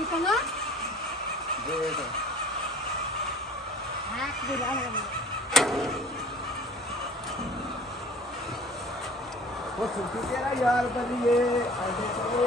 इतना देख हाथ दिला वो सुखी तेरा यार बनिए ऐसे चले